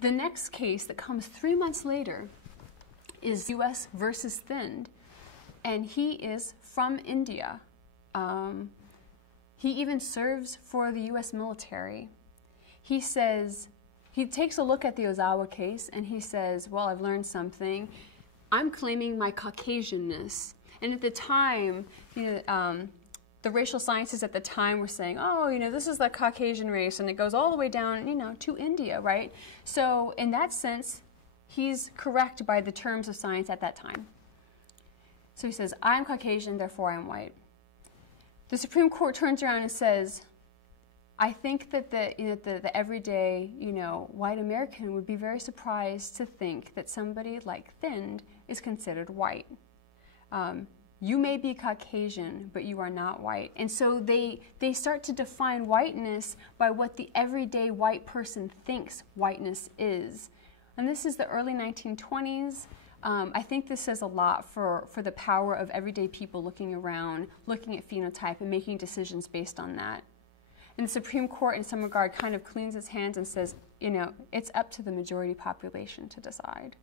The next case that comes 3 months later is U.S. versus Thind, and he is from India. He even serves for the U.S. military. He says, he takes a look at the Ozawa case and he says, well, I've learned something. I'm claiming my Caucasianness. And at the time, the racial sciences at the time were saying, oh, this is the Caucasian race, and it goes all the way down, to India, right? So in that sense, he's correct by the terms of science at that time. So he says, I'm Caucasian, therefore I'm white. The Supreme Court turns around and says, I think that the everyday, white American would be very surprised to think that somebody like Thind is considered white. You may be Caucasian, but you are not white. And so they start to define whiteness by what the everyday white person thinks whiteness is. And this is the early 1920s. I think this says a lot for the power of everyday people looking around, looking at phenotype and making decisions based on that. And the Supreme Court, in some regard, kind of cleans its hands and says, it's up to the majority population to decide.